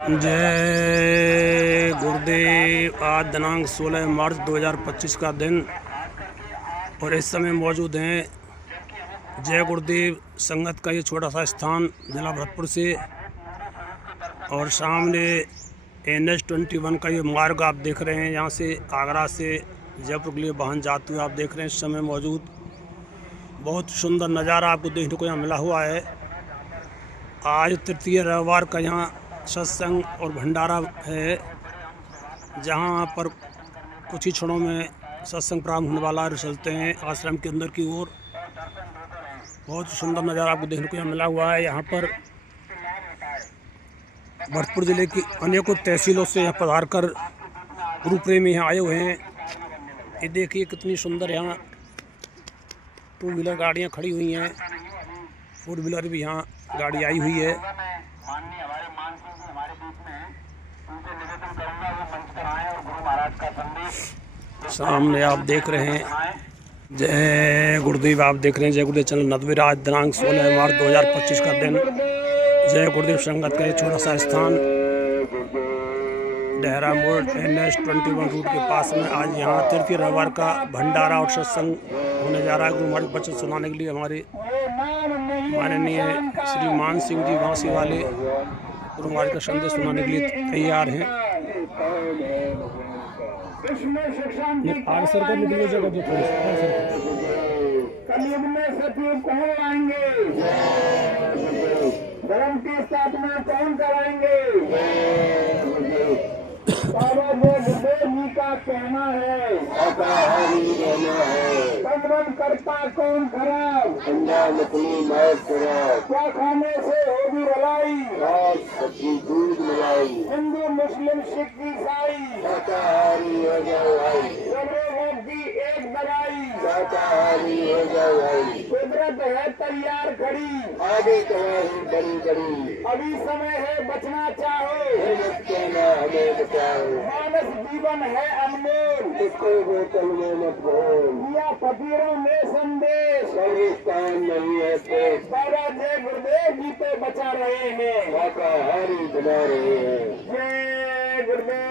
जय गुरुदेव। आज दिनांक 16 मार्च 2025 का दिन और इस समय मौजूद हैं जय गुरुदेव संगत का ये छोटा सा स्थान जिला भरतपुर से, और सामने NH-21 का ये मार्ग आप देख रहे हैं। यहाँ से आगरा से जयपुर के लिए वाहन जाते हुए आप देख रहे हैं। इस समय मौजूद बहुत सुंदर नज़ारा आपको देखने को यहाँ मिला हुआ है। आज तृतीय रविवार का यहाँ सत्संग और भंडारा है, जहाँ पर कुछ ही क्षणों में सत्संग प्रारंभ होने वाला है। चलते हैं आश्रम के अंदर की ओर। बहुत सुंदर नज़ारा आपको देखने को यहाँ मिला हुआ है। यहाँ पर भरतपुर जिले की अनेकों तहसीलों से यहाँ पधार कर गुरु प्रेमी यहाँ आए हुए हैं। ये देखिए कितनी सुंदर यहाँ 2 व्हीलर गाड़ियाँ खड़ी हुई हैं, 4 व्हीलर भी यहाँ गाड़ी आई हुई है। सामने आप देख रहे हैं जय गुरुदेव। आप देख रहे हैं जय गुरुदेव चैनल नदवीर। आज दिनांक 16 मार्च 2025 का दिन। जय गुरुदेव संगत का ये छोटा सा स्थान डेहरा मोड़ NH-21 रूट के पास में। आज यहाँ तृतीय रविवार का भंडारा और सत्संग होने जा रहा है। गुरु महाराज बचन सुनाने के लिए हमारे माननीय श्री मान सिंह जी वासी वाले गुरु महाराज का संदेश सुनाने के लिए तैयार हैं। पार्सल कर निकले जगह जो कलयुग में सतयुग कौन लाएंगे, धर्म की स्थापना कौन कराएंगे। बाबा गुरुदेव जी का कहना है कदम करता कौन खराब, क्या खाने से होगी रलाई, हिंदू मुस्लिम सिख ईसाई लोगों की एक दवाई, कुदरत है तैयार खड़ी, अभी समय है बचना चाहो, मानस जीवन है अनमोल, दिया फकीरों में संदेश, नहीं है बाबा जय गुरुदेव जी पे बचा रहे हैं, शाकाहारी बना रहे हैं। जय गुरुदेव।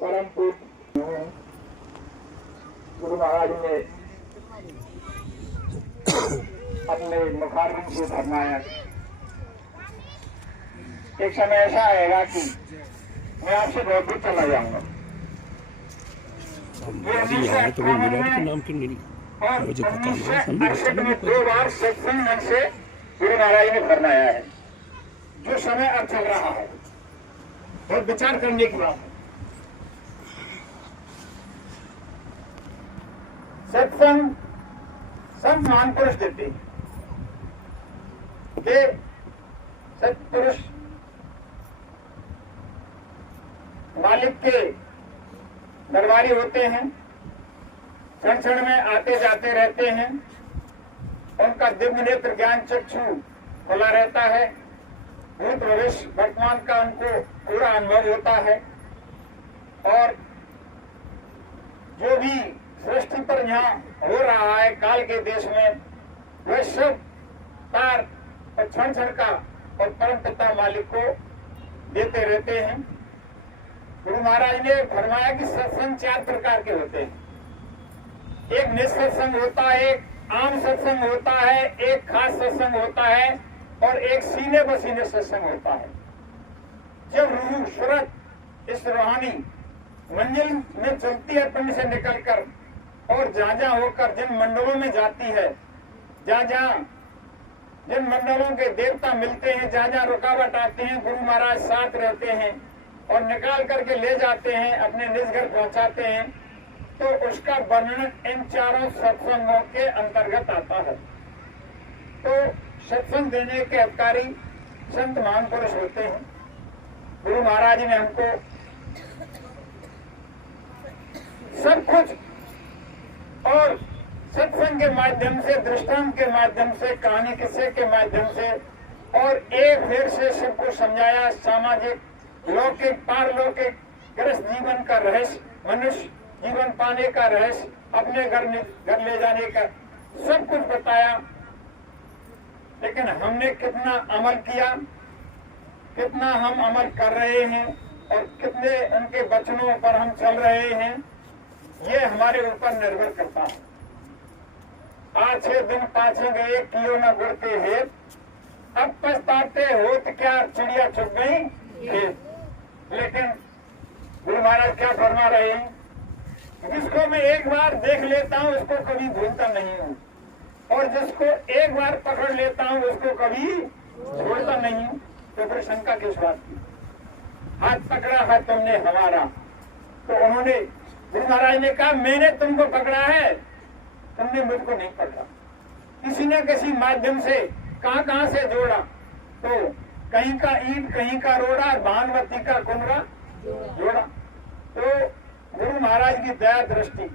परम पूज्य गुरु महाराज ने अपने मुखारविंद से फरमाया, एक समय ऐसा आएगा कि मैं आपसे बहुत दूर चला जाऊंगा। तो नाम क्यों नहीं मुझे पता नहीं। 2 बार सत्संग से गुरु महाराज ने फरमाया है, जो समय अब चल रहा है बहुत विचार करने की बात है। सत्संग संत महापुरुष देते हैं, सत्पुरुष मालिक के दरबारी होते हैं, क्षण क्षण में आते जाते रहते हैं, उनका दिव्य नेत्र ज्ञान चक्षु खुला रहता है, भूत भविष्य वर्तमान का उनको पूरा अनुभव होता है, और जो भी सृष्टि पर यहाँ हो रहा है काल के देश में, वह सब तार और क्षण क्षण का और परम पिता मालिक को देते रहते हैं। गुरु महाराज ने फरमाया कि सत्संग 4 प्रकार के होते हैं। एक निसत्संग होता है, एक आम सत्संग होता है, एक खास सत्संग होता है, और एक सीने बसीने सत्संग होता है। जब रूह सूरत इस रूहानी मंजिल में चलती है पिंड से निकलकर, और जहाँ जहाँ होकर जिन मंडलों में जाती है, जहाँ जहाँ जिन मंडलों के देवता मिलते हैं, जहाँ जहाँ रुकावट आते हैं, गुरु महाराज साथ रहते हैं और निकाल करके ले जाते हैं, अपने निज घर पहुंचाते हैं। तो उसका वर्णन इन 4 सत्संगों के अंतर्गत आता है। तो सत्संग देने के अधिकारी संत महापुरुष होते हैं। गुरु महाराज ने हमको सब कुछ और सत्संग के माध्यम से, दृष्टांत के माध्यम से, कहानी किस्से के माध्यम से, और एक फिर से सबको समझाया। सामाजिक, लौकिक, पारलौकिक, गृहस्थ जीवन का रहस्य, मनुष्य जीवन पाने का रहस्य, अपने घर ले जाने का सब कुछ बताया। लेकिन हमने कितना अमल किया, कितना हम अमल कर रहे हैं और कितने उनके वचनों पर हम चल रहे हैं, ये हमारे ऊपर निर्भर करता है। आज 6 दिन पाछे गए कियो न गुड़ते हेत, अब पछताते होत क्या चिड़िया चुग गई खेत। लेकिन गुरु महाराज क्या फरमा रहे हैं, जिसको मैं एक बार देख लेता हूँ उसको कभी भूलता नहीं हूँ, और जिसको एक बार पकड़ लेता हूँ उसको कभी छोड़ता नहीं हूँ। तो फिर शंका किस बात की? हाथ पकड़ा है तुमने हमारा, तो उन्होंने गुरु महाराज ने कहा मैंने तुमको पकड़ा है, तुमने मुझको नहीं पकड़ा। किसी न किसी माध्यम से कहां से जोड़ा, तो कहीं का ईंट कहीं का रोड़ा, भानवती का कुंडा जोड़ा। तो गुरु महाराज की दया दृष्टि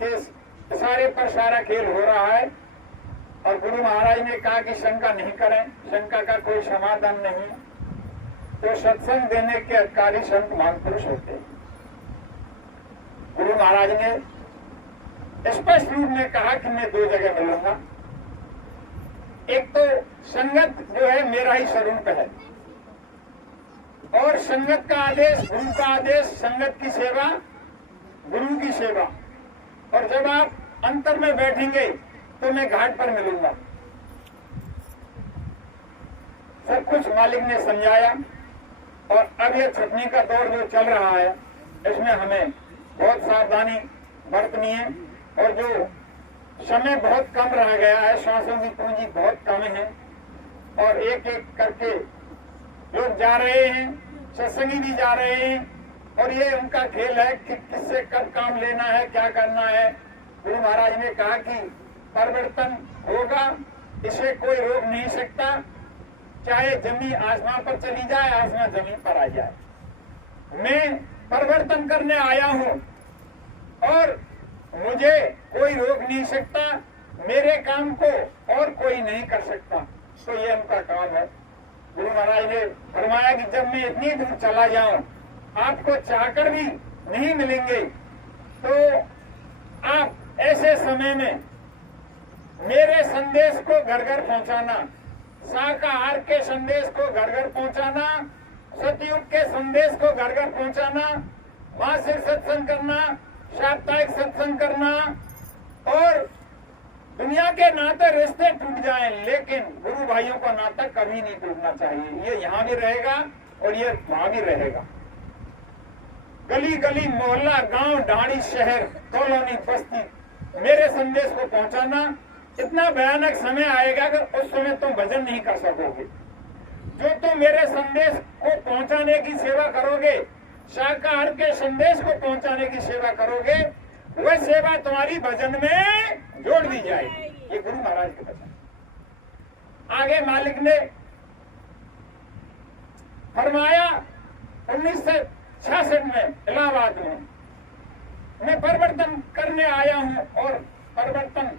के इशारे पर सारा खेल हो रहा है, और गुरु महाराज ने कहा कि शंका नहीं करें, शंका का कोई समाधान नहीं। तो सत्संग देने के अधिकारी संत महापुरुष होते हैं। गुरु महाराज ने स्पष्ट रूप में कहा कि मैं 2 जगह मिलूंगा। एक तो संगत जो है मेरा ही स्वरूप है, और संगत का आदेश गुरु का आदेश, संगत की सेवा गुरु की सेवा। और जब आप अंतर में बैठेंगे तो मैं घाट पर मिलूंगा। सब कुछ मालिक ने समझाया, और अब यह छुटने का दौर जो चल रहा है इसमें हमें बहुत सावधानी बरतनी है, और जो समय बहुत कम रह गया है, श्वासों की पूंजी बहुत कम है, और एक एक करके लोग जा रहे हैं, सत्संगी भी जा रहे हैं, और ये उनका खेल है कि किससे कब काम लेना है, क्या करना है। गुरु महाराज ने कहा कि परिवर्तन होगा, इसे कोई रोक नहीं सकता, चाहे जमीन आसमान पर चली जाए, आसमान जमीन पर आ जाए। मैं परिवर्तन करने आया हूं और मुझे कोई रोक नहीं सकता, मेरे काम को और कोई नहीं कर सकता। तो ये उनका काम है। गुरु महाराज ने फरमाया कि जब मैं इतनी दूर चला जाऊं, आपको चाहकर भी नहीं मिलेंगे, तो आप ऐसे समय में मेरे संदेश को घर घर पहुंचाना, शाकाहार के संदेश को घर घर पहुंचाना, सतयुग के संदेश को घर घर पहुंचाना, मासिक सत्संग करना, साप्ताहिक सत्संग करना, और दुनिया के नाते रिश्ते टूट जाएं, लेकिन गुरु भाइयों का नाता कभी नहीं टूटना चाहिए। ये यहाँ भी रहेगा और ये वहां भी रहेगा। गली गली, मोहल्ला, गांव, ढाणी, शहर, कॉलोनी, बस्ती, मेरे संदेश को पहुंचाना। इतना भयानक समय आएगा कि उस समय तुम भजन नहीं कर सकोगे। जो तुम मेरे संदेश को पहुंचाने की सेवा करोगे, शाकाहार के संदेश को पहुंचाने की सेवा करोगे, वह सेवा तुम्हारी भजन में जोड़ दी जाएगी। ये गुरु महाराज के वचन। आगे मालिक ने फरमाया 1966 में इलाहाबाद में मैं परिवर्तन करने आया हूं, और परिवर्तन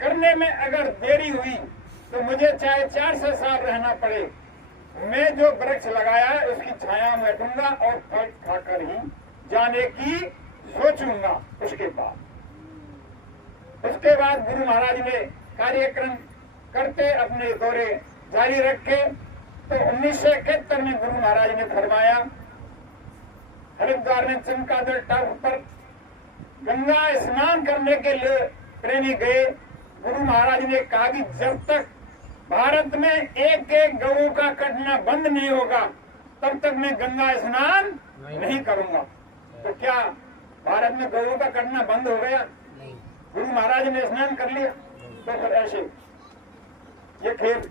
करने में अगर देरी हुई तो मुझे चाहे 400 साल रहना पड़े, मैं जो वृक्ष लगाया है उसकी छाया में बैठूंगा और फल खाकर ही जाने की सोचूंगा। उसके बाद गुरु महाराज ने कार्यक्रम करते अपने दौरे जारी रखे। तो 1971 में गुरु महाराज ने फरमाया, हरिद्वार में चमकादड़ टापू पर गंगा स्नान करने के लिए प्रेमी गए। गुरु महाराज ने कहा कि जब तक भारत में एक एक गऊ का कटना बंद नहीं होगा तब तक मैं गंगा स्नान नहीं करूंगा। तो क्या भारत में गऊ का कटना बंद हो गया? गुरु महाराज ने स्नान कर लिया। तो फिर ऐसे ये खेल।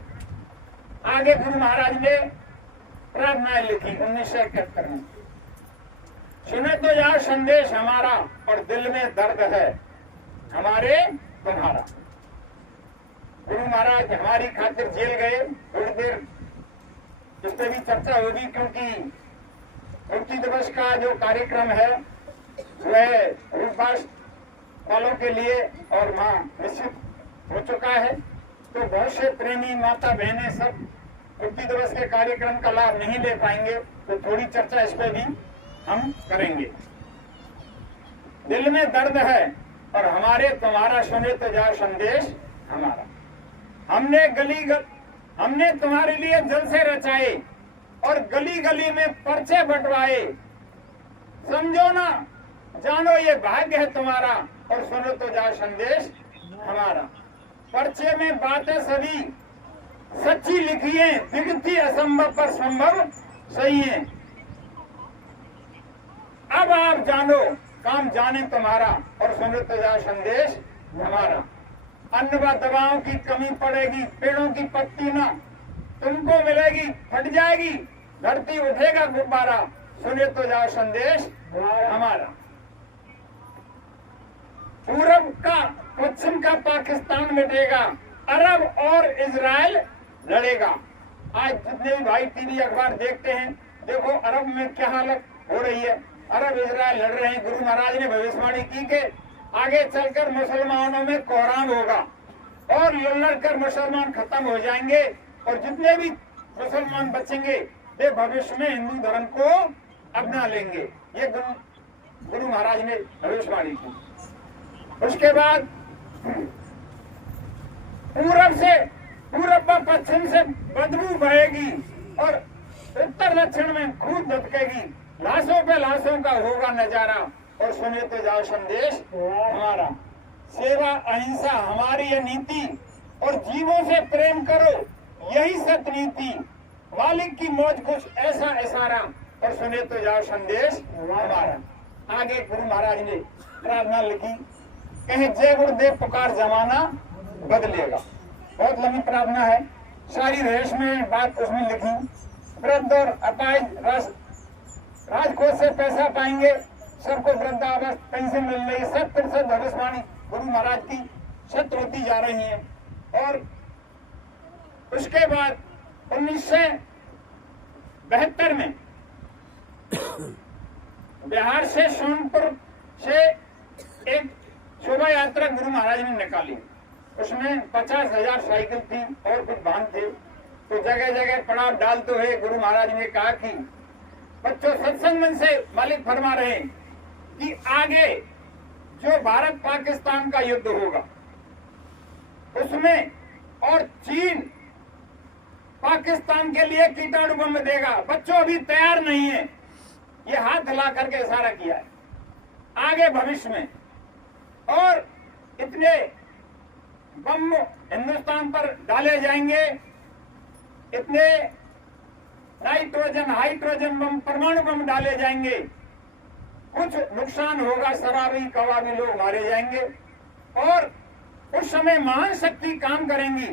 आगे गुरु महाराज ने प्रार्थनाएं लिखी 1971 में। सुने तो यार संदेश हमारा और दिल में दर्द है हमारे तुम्हारा। गुरु महाराज हमारी खातिर जेल गए। थोड़ी देर इस पर भी चर्चा होगी, क्योंकि मुक्ति दिवस का जो कार्यक्रम है वह रूपवास वालों के लिए और वहाँ निश्चित हो चुका है। तो बहुत से प्रेमी माता बहनें सब मुक्ति दिवस के कार्यक्रम का लाभ नहीं ले पाएंगे, तो थोड़ी चर्चा इस पर भी हम करेंगे। दिल में दर्द है और हमारे तुम्हारा, सुने तो जाओ संदेश हमारा। हमने तुम्हारे लिए जलसे रचाए और गली गली में पर्चे बंटवाए। समझो ना, जानो ये भाग्य है तुम्हारा और सुनो तो जाओ संदेश हमारा। पर्चे में बातें सभी सच्ची लिखी है, दिखती असंभव पर संभव सही है। अब आप जानो, काम जाने तुम्हारा और सुनो तो जाओ संदेश हमारा। अन्न व दवाओं की कमी पड़ेगी, पेड़ों की पत्ती ना तुमको मिलेगी, फट जाएगी धरती, उठेगा गुब्बारा, सुने तो जाओ संदेश हमारा। पूरब का पश्चिम का पाकिस्तान मिटेगा, अरब और इजराइल लड़ेगा। आज जितने भी भाई टीवी अखबार देखते हैं, देखो अरब में क्या हालत हो रही है, अरब इजराइल लड़ रहे हैं। गुरु महाराज ने भविष्यवाणी की कि आगे चलकर मुसलमानों में कोहराम होगा और लड़कर मुसलमान खत्म हो जाएंगे और जितने भी मुसलमान बचेंगे वे भविष्य में हिंदू धर्म को अपना लेंगे। ये गुरु महाराज ने भविष्यवाणी की। उसके बाद पूरब व पश्चिम से बदबू बहेगी और उत्तर दक्षिण में खूब धधकेगी, लाशों पे लाशों का होगा नजारा और सुने तो जाओ संदेश हमारा। सेवा अहिंसा हमारी ये नीति और जीवों से प्रेम करो, यही सत्य नीति। मालिक की मौज कुछ ऐसा इशारा और सुने तो जाओ संदेश हमारा। आगे गुरु महाराज ने प्रार्थना लिखी, कहे जय गुरुदेव पुकार जमाना बदलेगा। बहुत लंबी प्रार्थना है, सारी रहस्य में बात उसमें लिखी। वृद्ध और अपाहिज राजकोष से पैसा पाएंगे, सबको वृद्धावस्था पेंशन मिल रही है। 100% भविष्यवाणी गुरु महाराज की सत्य होती जा रही है। और उसके बाद 1972 में बिहार से सोनपुर से एक शोभा यात्रा गुरु महाराज ने निकाली। उसमें 50,000 साइकिल थी और कुछ वाहन थे। तो जगह जगह पड़ाव डालते हुए गुरु महाराज ने कहा कि बच्चों, सत्संग मन से मालिक फरमा रहे हैं कि आगे जो भारत पाकिस्तान का युद्ध होगा उसमें और चीन पाकिस्तान के लिए कीटाणु बम देगा। बच्चों अभी तैयार नहीं है, ये हाथ हिला करके इशारा किया है। आगे भविष्य में और इतने बम हिंदुस्तान पर डाले जाएंगे, इतने नाइट्रोजन हाइड्रोजन बम परमाणु बम डाले जाएंगे, कुछ नुकसान होगा, शराबी कबाबी लोग मारे जाएंगे और उस समय महान शक्ति काम करेंगी।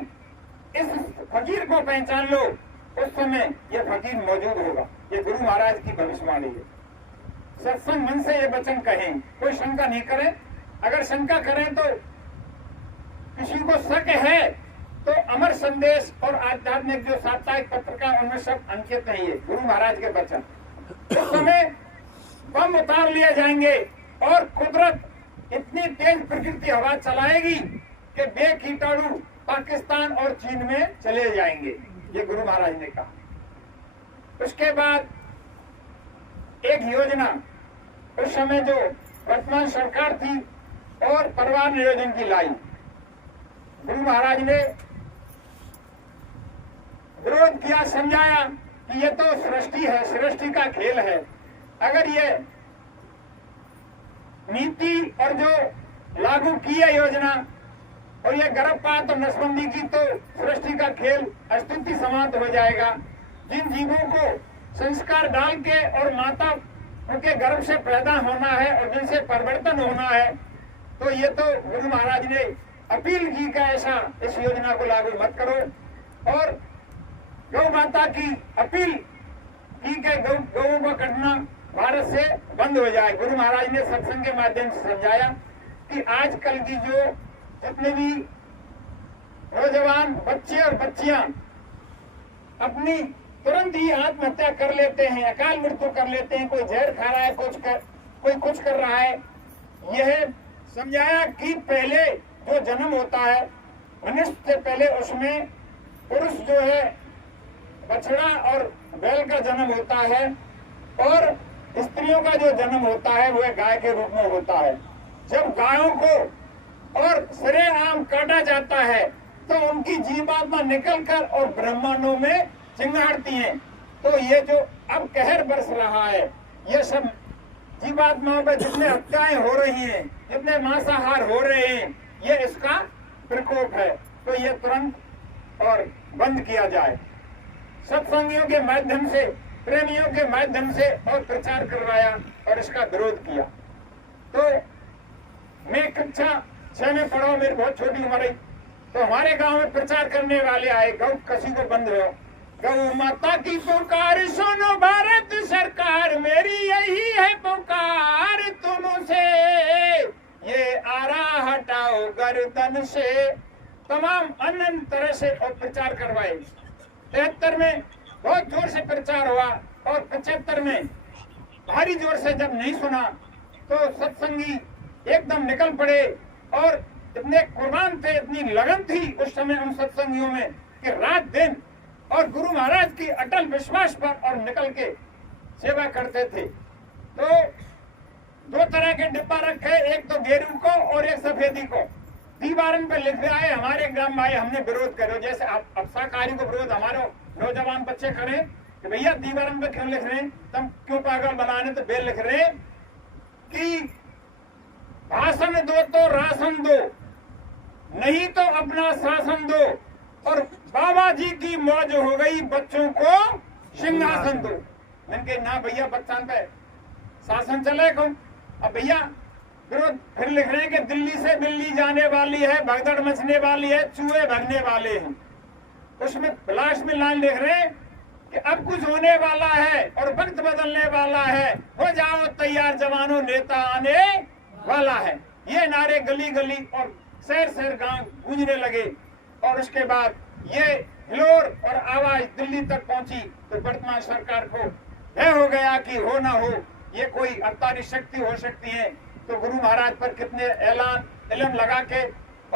इस फकीर को पहचान लो, उस समय ये फकीर मौजूद होगा। ये गुरु महाराज की भविष्यवाणी है। सत्संग मन से ये वचन कहें, कोई शंका नहीं करें। अगर शंका करें तो किसी को शक है तो अमर संदेश और आध्यात्मिक जो साप्ताहिक पत्रिका उनमें सब अंकित नहीं है गुरु महाराज के वचन। उस समय बम उतार लिए जाएंगे और कुदरत इतनी तेज प्रकृति हवा चलाएगी कि बेकीटाणु पाकिस्तान और चीन में चले जाएंगे, ये गुरु महाराज ने कहा। उसके बाद एक योजना उस समय जो वर्तमान सरकार थी और परिवार नियोजन की लाई। गुरु महाराज ने विरोध किया, समझाया कि ये तो सृष्टि है, सृष्टि का खेल है। अगर ये नीति और जो लागू की है योजना और ये गर्भपात और नसबंदी की, तो सृष्टि का खेल अस्तित्व समाप्त हो जाएगा। जिन जीवों को संस्कार डाल के और माता उनके गर्भ से पैदा होना है और जिनसे परिवर्तन होना है, तो ये तो गुरु महाराज ने अपील की का ऐसा इस योजना को लागू मत करो। और गौ माता की अपील की के गौओं को कटना भारत से बंद हो जाए। गुरु महाराज ने सत्संग के माध्यम से समझाया कि आजकल की जो जितने भी नौजवान बच्चे और बच्चियां अपनी तुरंत ही आत्महत्या कर लेते हैं, अकाल मृत्यु कर लेते हैं, कोई जहर खा रहा है, कोई कुछ कर रहा है। यह समझाया कि पहले जो जन्म होता है मनुष्य से पहले उसमें पुरुष जो है बछड़ा और बैल का जन्म होता है और स्त्रियों का जो जन्म होता है वह गाय के रूप में होता है। जब गायों को और सरेआम काटा जाता है तो उनकी जीवात्मा निकलकर और ब्रह्मांडों में चिंगारती हैं। तो ये जो अब कहर बरस रहा है, ये सब जीवात्माओं में जितने हत्याएं हो रही हैं, जितने मांसाहार हो रहे हैं, ये इसका प्रकोप है। तो ये तुरंत और बंद किया जाए। सत्संगियों के माध्यम से, प्रेमियों के माध्यम से और प्रचार करवाया और इसका विरोध किया। तो मैं कक्षा 6 में पढ़ा, मेरी बहुत छोटी उम्र है, तो हमारे गांव में प्रचार करने वाले आए, गौ कसी को बंद हो, गौ माता की पुकार सुनो भारत सरकार, मेरी यही है पुकार तुमसे, ये आरा हटाओ गर्दन से। तमाम अनंत तरह से और प्रचार करवाए। 73 में बहुत जोर से प्रचार हुआ और 75 में भारी जोर से जब नहीं सुना तो सत्संगी एकदम निकल पड़े और इतने कुर्बान थे, इतनी लगन थी उस समय उन सत्संगियों में कि रात दिन और गुरु महाराज की अटल विश्वास पर और निकल के सेवा करते थे। तो 2 तरह के डिब्बा रखे, एक तो गेरू को और एक सफेदी को। दीवारन पे लिख आए, हमारे ग्राम में आए, हमने विरोध करो। जैसे अब शाकाहारी को विरोध हमारे नौजवान बच्चे करें कि भैया दीवारन पे क्यों लिख रहे हैं, तुम क्यों पागल बनाने, तो वे लिख रहे कि भाषण दो तो राशन दो, नहीं तो अपना शासन दो, और बाबा जी की मौज हो गई बच्चों को सिंहासन दो। मैंने कहा ना भैया, बच्चा पे शासन चले कौन। अब भैया विरोध फिर लिख रहे हैं कि दिल्ली से बिल्ली जाने वाली है, भगदड़ मचने वाली है, चूहे भगने वाले हैं। उसमें लास्ट में लाइन लिख रहे हैं कि अब कुछ होने वाला है और वक्त बदलने वाला है, हो जाओ तैयार जवानों, नेता आने वाला है। ये नारे गली गली और शहर शहर गांव गूंजने लगे और उसके बाद ये हिलोर और आवाज दिल्ली तक पहुंची। तो वर्तमान सरकार को यह हो गया कि हो ना हो, ये कोई अवतारी शक्ति हो सकती है। तो गुरु महाराज पर कितने इल्म लगा के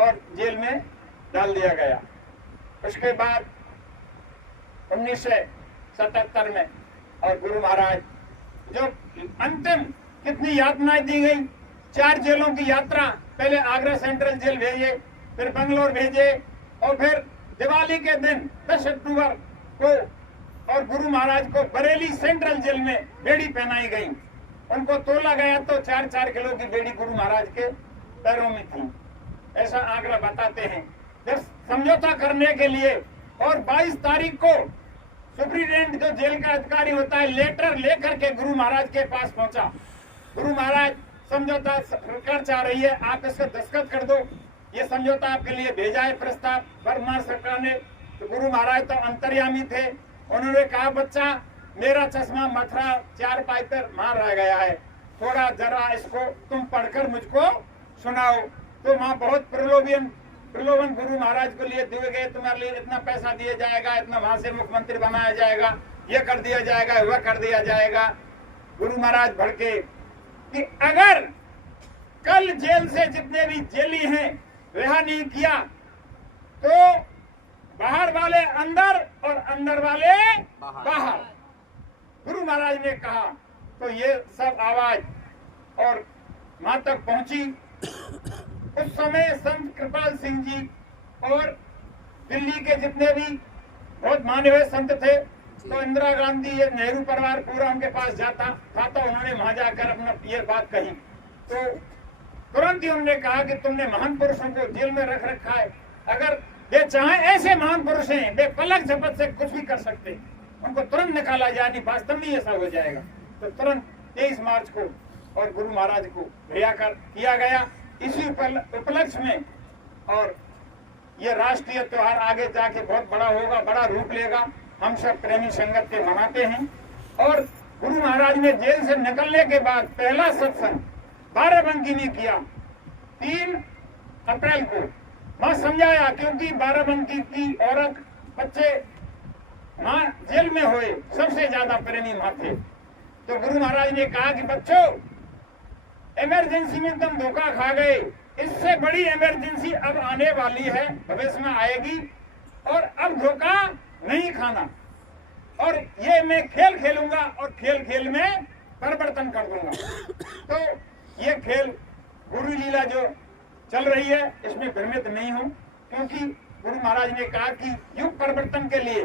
और जेल में डाल दिया गया। उसके बाद 1977 में और गुरु महाराज जो अंतिम कितनी यातनाएं दी गई, 4 जेलों की यात्रा, पहले आगरा सेंट्रल जेल भेजे, फिर बंगलोर भेजे और फिर दिवाली के दिन 10 अक्टूबर को और गुरु महाराज को बरेली सेंट्रल जेल में बेड़ी पहनाई गई। उनको तोला गया तो 4-4 किलो की बेड़ी गुरु महाराज के पैरों में थी, ऐसा आंकड़ा बताते हैं। जब समझौता करने के लिए और 22 तारीख को सुप्रीटेंडेंट जो जेल का अधिकारी होता है लेटर लेकर के गुरु महाराज के पास पहुंचा। गुरु महाराज समझौता सरकार चाह रही है, आप इसको दस्तखत कर दो, ये समझौता आपके लिए भेजा है प्रस्ताव वर्तमान सरकार ने। तो गुरु महाराज तो अंतर्यामी थे, उन्होंने कहा बच्चा मेरा चश्मा मथुरा 4 पाई पर मार रह गया है, थोड़ा जरा इसको तुम पढ़कर मुझको सुनाओ। तो वहाँ बहुत प्रलोभन गुरु महाराज को लिए दिए गए, तुम्हारे लिए इतना पैसा दिया जाएगा, इतना वहां से मुख्यमंत्री बनाया जाएगा, ये कर दिया जाएगा, वह कर दिया जाएगा। गुरु महाराज भड़के कि अगर कल जेल से जितने भी जेली हैं रिहा नहीं किया तो बाहर वाले अंदर और अंदर वाले बाहर। गुरु महाराज ने कहा तो ये सब आवाज और वहां तक पहुंची। उस समय संत कृपाल सिंह जी और दिल्ली के जितने भी बहुत माने हुए संत थे, तो इंदिरा गांधी, ये नेहरू परिवार पूरा उनके पास जाता था, तो उन्होंने वहां जाकर अपना ये बात कही। तो तुरंत ही उन्होंने कहा कि तुमने महान पुरुषों को जेल में रख रखा है, अगर वे चाहें ऐसे महान पुरुष हैं, वे पलक झपट से कुछ भी कर सकते, उनको तुरंत निकाला जाए, नहीं वास्तव में ऐसा हो जाएगा। तो तुरंत 23 मार्च को और गुरु महाराज को रिहा किया गया इसी उपलक्ष्य में। और ये राष्ट्रीय त्योहार आगे जाके बहुत बड़ा होगा, बड़ा रूप लेगा, हम सब प्रेमी संगत के मनाते हैं। और गुरु महाराज ने जेल से निकलने के बाद पहला सत्संग बाराबंकी में किया 3 अप्रैल को। वहां समझाया क्योंकि बाराबंकी की औरत बच्चे वहां जेल में हुए, सबसे ज्यादा प्रेमी वहां थे। तो गुरु महाराज ने कहा कि बच्चों, इमरजेंसी में तुम धोखा खा गए, इससे बड़ी इमरजेंसी अब आने वाली है, भविष्य में आएगी, और अब धोखा नहीं खाना। और ये मैं खेल खेलूंगा और खेल खेल में परिवर्तन कर दूंगा। तो ये खेल गुरु लीला जो चल रही है, इसमें भ्रमित नहीं हो, क्योंकि गुरु महाराज ने कहा कि युग परिवर्तन के लिए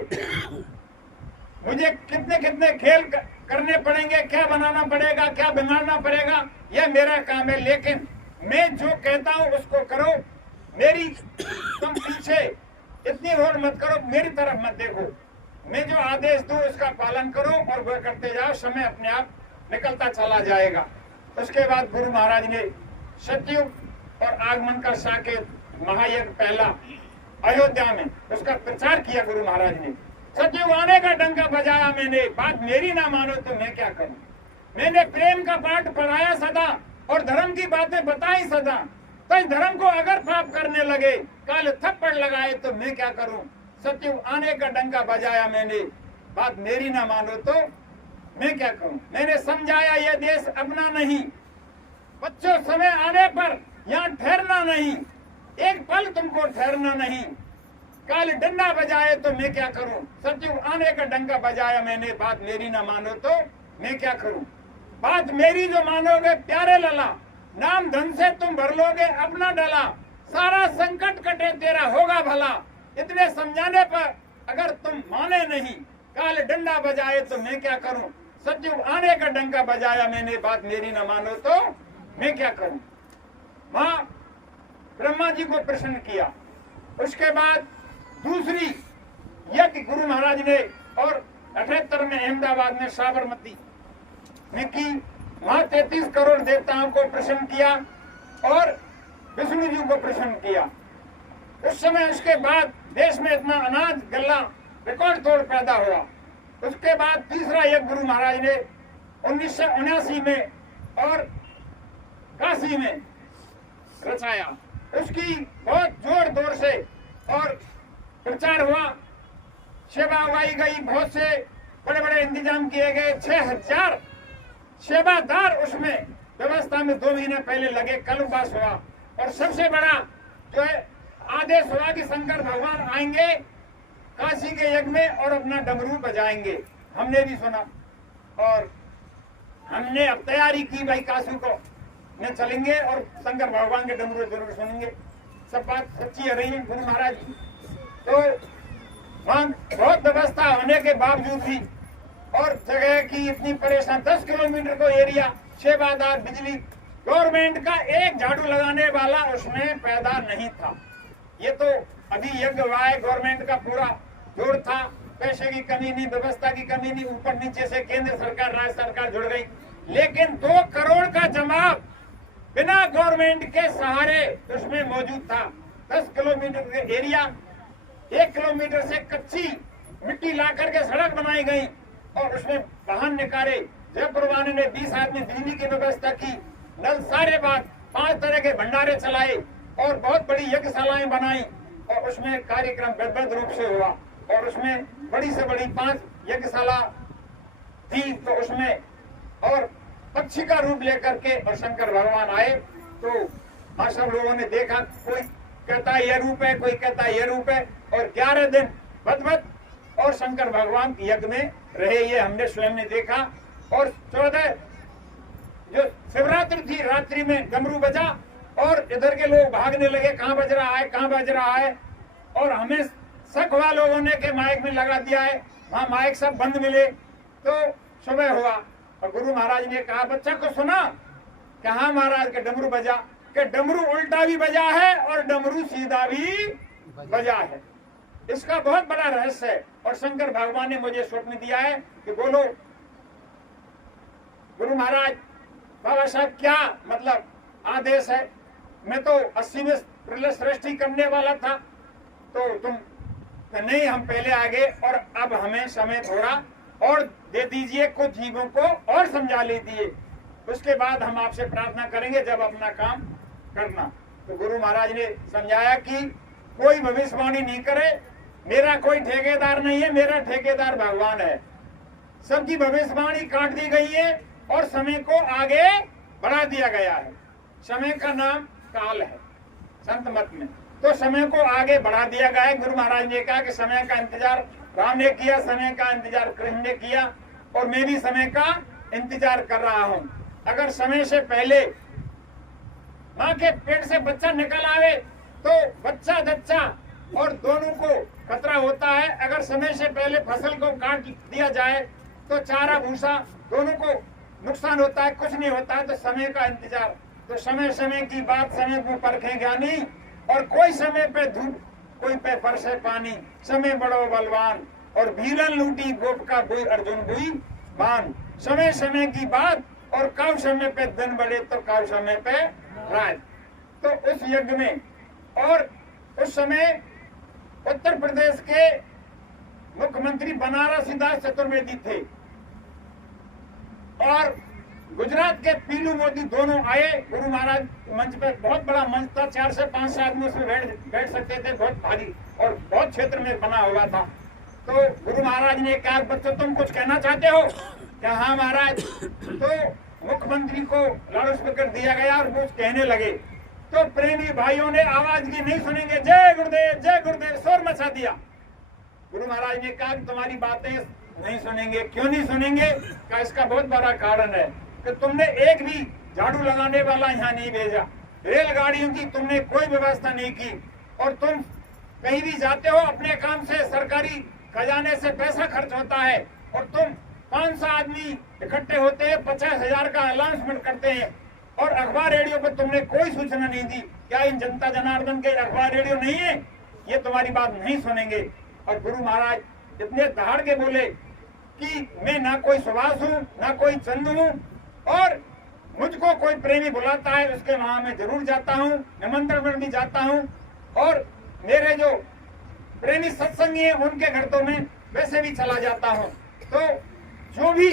मुझे कितने कितने खेल करने पड़ेंगे, क्या बनाना पड़ेगा, क्या बिगाड़ना पड़ेगा, यह मेरा काम है, लेकिन मैं जो कहता हूं उसको करो। मेरी तुम पीछे इतनी होड़ मत करो, मेरी तरफ मत देखो। मैं जो आदेश दूं उसका पालन करो और वह करते जाओ, समय अपने आप निकलता चला जाएगा। उसके बाद गुरु महाराज ने सतयुग और आगमन का साकेत महायज्ञ पहला अयोध्या में उसका प्रचार किया गुरु महाराज ने। सतयुग आने का डंका बजाया मैंने, बात मेरी ना मानो तो मैं क्या करूं। मैंने प्रेम का पाठ पढ़ाया सदा और धर्म की बातें बताई सदा। तो इस धर्म को अगर पाप करने लगे, काल थप्पड़ लगाए तो मैं क्या करूं। सतयुग आने का डंका बजाया मैंने, बात मेरी ना मानो तो मैं क्या करूं। मैंने समझाया यह देश अपना नहीं, बच्चों समय आने पर यहाँ ठहरना नहीं, एक पल तुमको ठहरना नहीं। काल डंडा बजाए तो मैं क्या करूं। सतयुग आने का डंका बजाया मैंने, बात मेरी ना मानो तो मैं क्या करूं। बात मेरी जो मानोगे प्यारे लला, नाम धन से तुम भर लोगे अपना डला। सारा संकट कटे तेरा होगा भला, इतने समझाने पर अगर तुम माने नहीं, काल डंडा बजाए तो मैं क्या करूं। सतयुग आने का डंका बजाया मैंने, बात मेरी न मानो तो मैं क्या करूं। मां ब्रह्मा जी को प्रसन्न किया। उसके बाद दूसरी यज्ञ गुरु महाराज ने और 78 में अहमदाबाद में साबरमती में की। वहां 33 करोड़ देवताओं को प्रसन्न किया और विष्णु जी को प्रसन्न किया। उस समय उसके बाद देश में इतना अनाज गल्ला रिकॉर्ड तोड़ पैदा हुआ। उसके बाद तीसरा यज्ञ गुरु महाराज ने 1979 में और काशी में रचाया। उसकी बहुत जोर जोर से और प्रचार हुआ, सेवा उगाई गई, बहुत से बड़े बड़े इंतजाम किए गए। 6000 सेवादार उसमें व्यवस्था में 2 महीने पहले लगे। कल्पवास हुआ और सबसे बड़ा जो है आदेश हुआ कि शंकर भगवान आएंगे काशी के यज्ञ में और अपना डमरू बजाएंगे। हमने भी सुना और हमने अब तैयारी की, भाई काशी को में चलेंगे और शंकर भगवान के डमरू जरूर सुनेंगे। सब बात सच्ची रही है गुरु महाराज की। तो वहाँ बहुत व्यवस्था होने के बावजूद भी और जगह की इतनी परेशान, 10 किलोमीटर को एरिया, सेवादार, बिजली, गवर्नमेंट का एक झाड़ू लगाने वाला उसमें पैदा नहीं था। ये तो अभी यज्ञ हुआ है, गवर्नमेंट का पूरा जोर था, पैसे की कमी नहीं, व्यवस्था की कमी नहीं, ऊपर नीचे से केंद्र सरकार राज्य सरकार जुड़ गई। लेकिन 2 करोड़ का जमाव बिना गवर्नमेंट के सहारे उसमें मौजूद था। 10 किलोमीटर के एरिया, 1 किलोमीटर से कच्ची मिट्टी ला करके सड़क बनाई गई और उसमें वाहन निकाले। जयपुर वाले ने 20 आदमी बिजली की व्यवस्था की, नल सारे बात, 5 तरह के भंडारे चलाए और बहुत बड़ी यज्ञशालाएं बनाई और उसमें कार्यक्रम बेहद रूप से हुआ। और उसमें बड़ी से बड़ी 5 यज्ञशाला थी। तो उसमें और पक्षी का रूप लेकर के और शंकर भगवान आए। तो हाँ, सब लोगों ने देखा, कोई कहता है यह रूप है, कोई कहता है यह रूप है। और 11 दिन बदबद और शंकर भगवान यज्ञ में रहे, ये हमने स्वयं ने देखा। और 14 जो शिवरात्रि थी, रात्रि में डमरू बजा और इधर के लोग भागने लगे, कहाँ बज रहा है, कहाँ बज रहा है। और हमें शक हुआ लोगों ने कि माइक में लगा दिया है, वहाँ माइक सब बंद मिले। तो सुबह हुआ और गुरु महाराज ने कहा, बच्चा को सुना कि हाँ महाराज के डमरू बजा, कि डमरू उल्टा भी बजा है और डमरू सीधा भी बजा है। इसका बहुत बड़ा रहस्य है। और शंकर भगवान ने मुझे स्वप्न दिया है कि बोलो गुरु महाराज बाबा साहब क्या मतलब आदेश है। मैं तो 80 में प्रलय सृष्टि करने वाला था, तो तुम नहीं, हम पहले आ गए और अब हमें समय थोड़ा और दे दीजिए, कुछ जीवों को और समझा लीजिए, उसके बाद हम आपसे प्रार्थना करेंगे जब अपना काम करना। तो गुरु महाराज ने समझाया कि कोई भविष्यवाणी नहीं करे, मेरा कोई ठेकेदार नहीं है, मेरा ठेकेदार भगवान है। सबकी भविष्यवाणी काट दी गई है और समय को आगे बढ़ा दिया गया है। समय का नाम काल है संत मत में, तो समय को आगे बढ़ा दिया गया है। गुरु महाराज ने कहा कि समय का इंतजार राम ने किया, समय का इंतजार कृष्ण ने किया और मैं भी समय का इंतजार कर रहा हूँ। अगर समय से पहले माँ के पेट से बच्चा निकल आवे तो बच्चा और दोनों को खतरा होता है। अगर समय से पहले फसल को काट दिया जाए तो चारा भूसा दोनों को नुकसान होता है, कुछ नहीं होता है। तो समय का इंतजार, तो समय समय की बात समय को परखे ज्ञानी, और कोई समय पे धूप कोई पे बरसे पानी, समय बड़ो बलवान, और भीलन लूटी गोप का बुई अर्जुन बुई बान। समय समय की बात, और कब समय पे दिन बढ़े तो कब समय पे रात। तो उस यज्ञ में, और उस समय उत्तर प्रदेश के मुख्यमंत्री बनारस दास चतुर्वेदी थे, और गुजरात के पीलू मोदी दोनों आए। गुरु महाराज मंच पे, बहुत बड़ा मंच था, 4 से 5 आदमी उसमें बैठ सकते थे, बहुत भारी और बहुत क्षेत्र में बना हुआ था। तो गुरु महाराज ने कहा, बच्चों तुम कुछ कहना चाहते हो क्या? हाँ महाराज। तो मुख्यमंत्री को लाउड स्पीकर दिया गया और कुछ कहने लगे। तो प्रेमी भाइयों ने आवाज की नहीं सुनेंगे, जय गुरुदेव जय गुरुदेव, शोर मचा दिया। गुरु महाराज ने कहा कि तुम्हारी बातें नहीं सुनेंगे। क्यों नहीं सुनेंगे? का इसका बहुत बड़ा कारण है कि तुमने एक भी झाड़ू लगाने वाला यहाँ नहीं भेजा, रेलगाड़ियों की तुमने कोई व्यवस्था नहीं की, और तुम कहीं भी जाते हो अपने काम से सरकारी खजाने से पैसा खर्च होता है, और तुम 500 आदमी इकट्ठे होते हैं, 50,000 का अनाउंसमेंट करते हैं, और अखबार रेडियो पर तुमने कोई सूचना नहीं दी। क्या इन जनता जनार्दन के अखबार रेडियो नहीं है? ये तुम्हारी बात नहीं सुनेंगे। और गुरु महाराज इतने दहाड़ के बोले कि मैं ना कोई सुभाष हूँ ना कोई चंदू हूँ, और मुझको कोई प्रेमी बुलाता है उसके वहां मैं जरूर जाता हूँ, निमंत्रण में भी जाता हूँ, और मेरे जो प्रेमी सत्संगी है उनके घर तो मैं वैसे भी चला जाता हूँ। तो जो भी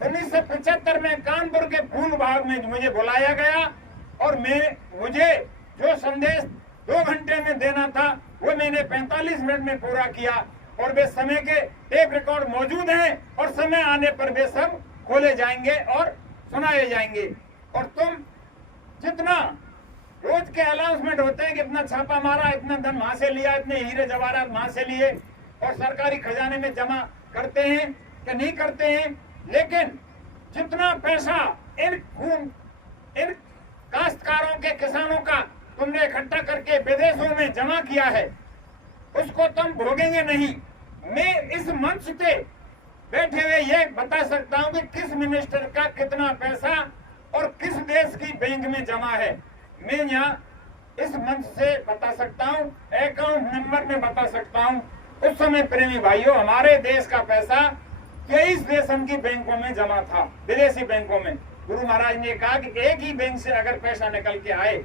1975 में कानपुर के फूल बाग में मुझे बुलाया गया, और मुझे जो संदेश 2 घंटे में देना था वो मैंने 45 मिनट में पूरा किया, और वे समय के टेप रिकॉर्ड मौजूद हैं, और समय आने पर वे सब खोले जाएंगे और सुनाए जाएंगे। और तुम जितना रोज के अनाउंसमेंट होते हैं कि इतना छापा मारा, इतना धन वहां से लिया, इतने हीरे जवाहरात वहां से लिए, और सरकारी खजाने में जमा करते हैं कि नहीं करते हैं, लेकिन जितना पैसा इन काश्तकारों के किसानों का तुमने इकट्ठा करके विदेशों में जमा किया है, उसको तुम भोगेंगे नहीं। मैं इस मंच से बैठे हुए ये बता सकता हूं कि किस मिनिस्टर का कितना पैसा और किस देश की बैंक में जमा है। मैं यहाँ इस मंच से बता सकता हूँ, अकाउंट नंबर में बता सकता हूँ। उस समय प्रेमी भाइयों हमारे देश का पैसा 23 देशों की बैंकों में जमा था, विदेशी बैंकों में। गुरु महाराज ने कहा कि एक ही बैंक से अगर पैसा निकल के आए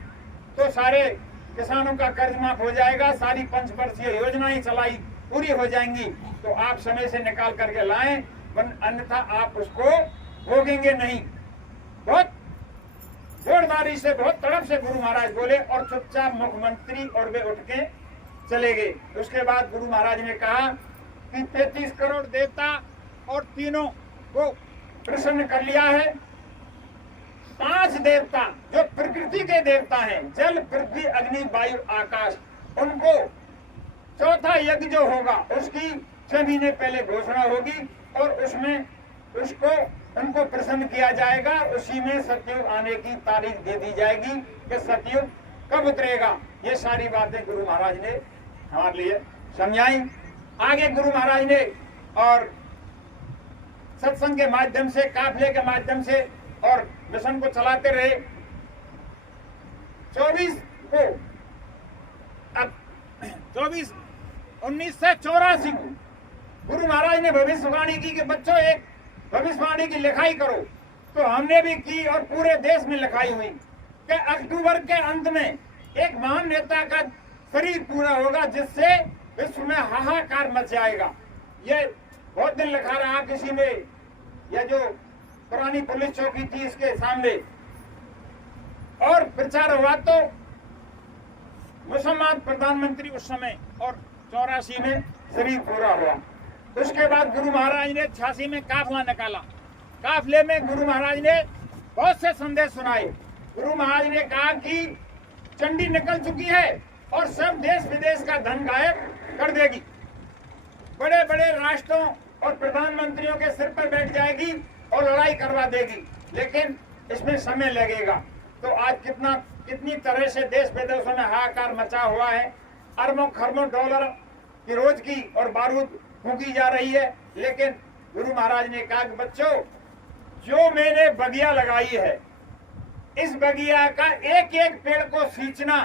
तो सारे किसानों का कर्ज माफ हो जाएगा, सारी पंचवर्षीय योजनाएं चलाई पूरी हो जाएंगी। तो आप समय से निकाल करके लाएं, अन्यथा आप उसको भोगेंगे नहीं। बहुत जोरदारी से, बहुत तड़प से गुरु महाराज बोले, और चुपचाप मुख्यमंत्री और वे उठ के चले गए। उसके बाद गुरु महाराज ने कहा कि 33 करोड़ देवता और तीनों को प्रसन्न कर लिया है। 5 देवता जो प्रकृति के देवता हैं, जल पृथ्वी अग्नि वायु आकाश, उनको चौथा यज्ञ जो होगा उसकी 6 महीने पहले घोषणा होगी, और उसमें उसको उनको प्रसन्न किया जाएगा। उसी में सतयुग आने की तारीख दे दी जाएगी कि सतयुग कब उतरेगा। ये सारी बातें गुरु महाराज ने हमारे लिए समझाई। आगे गुरु महाराज ने और सत्संग के माध्यम से, काफिले के माध्यम से और मिशन को चलाते रहे। 1984 को गुरु महाराज ने भविष्यवाणी की कि बच्चों एक भविष्यवाणी की लिखाई करो। तो हमने भी की, और पूरे देश में लिखाई हुई कि अक्टूबर के अंत में एक महान नेता का शरीर पूरा होगा, जिससे विश्व में हाहाकार मच जाएगा। ये बहुत दिन लिखा रहा किसी ने, यह जो पुरानी पुलिस चौकी थी इसके सामने, और प्रचार हुआ तो मुसलमान प्रधानमंत्री उस समय, और 84 में शरीर पूरा हुआ। उसके बाद गुरु महाराज ने 86 में काफिला निकाला। काफिले में गुरु महाराज ने बहुत से संदेश सुनाए। गुरु महाराज ने कहा कि चंडी निकल चुकी है और सब देश विदेश का धन गायब कर देगी, बड़े बड़े राष्ट्रों और प्रधानमंत्रियों के सिर पर बैठ जाएगी और लड़ाई करवा देगी, लेकिन इसमें समय लगेगा। तो आज कितनी तरह से देश विदेशों में हाहाकार मचा हुआ है। अरबों खरबों डॉलर की रोज की और बारूद फूकी जा रही है, लेकिन गुरु महाराज ने कहा कि बच्चों, जो मैंने बगिया लगाई है, इस बगिया का एक एक पेड़ को सींचना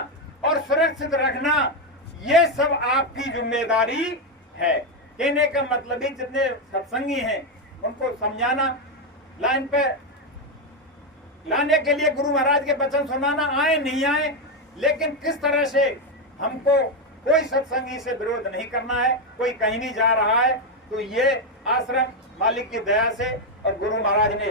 और सुरक्षित रखना, ये सब आपकी जिम्मेदारी है। कहने का मतलब ही जितने सत्संगी हैं उनको समझाना, लाइन पे लाने के लिए गुरु महाराज के वचन सुनाना, आए नहीं आए, लेकिन किस तरह से हमको कोई सत्संगी से विरोध नहीं करना है, कोई कहीं नहीं जा रहा है। तो ये आश्रम मालिक की दया से और गुरु महाराज ने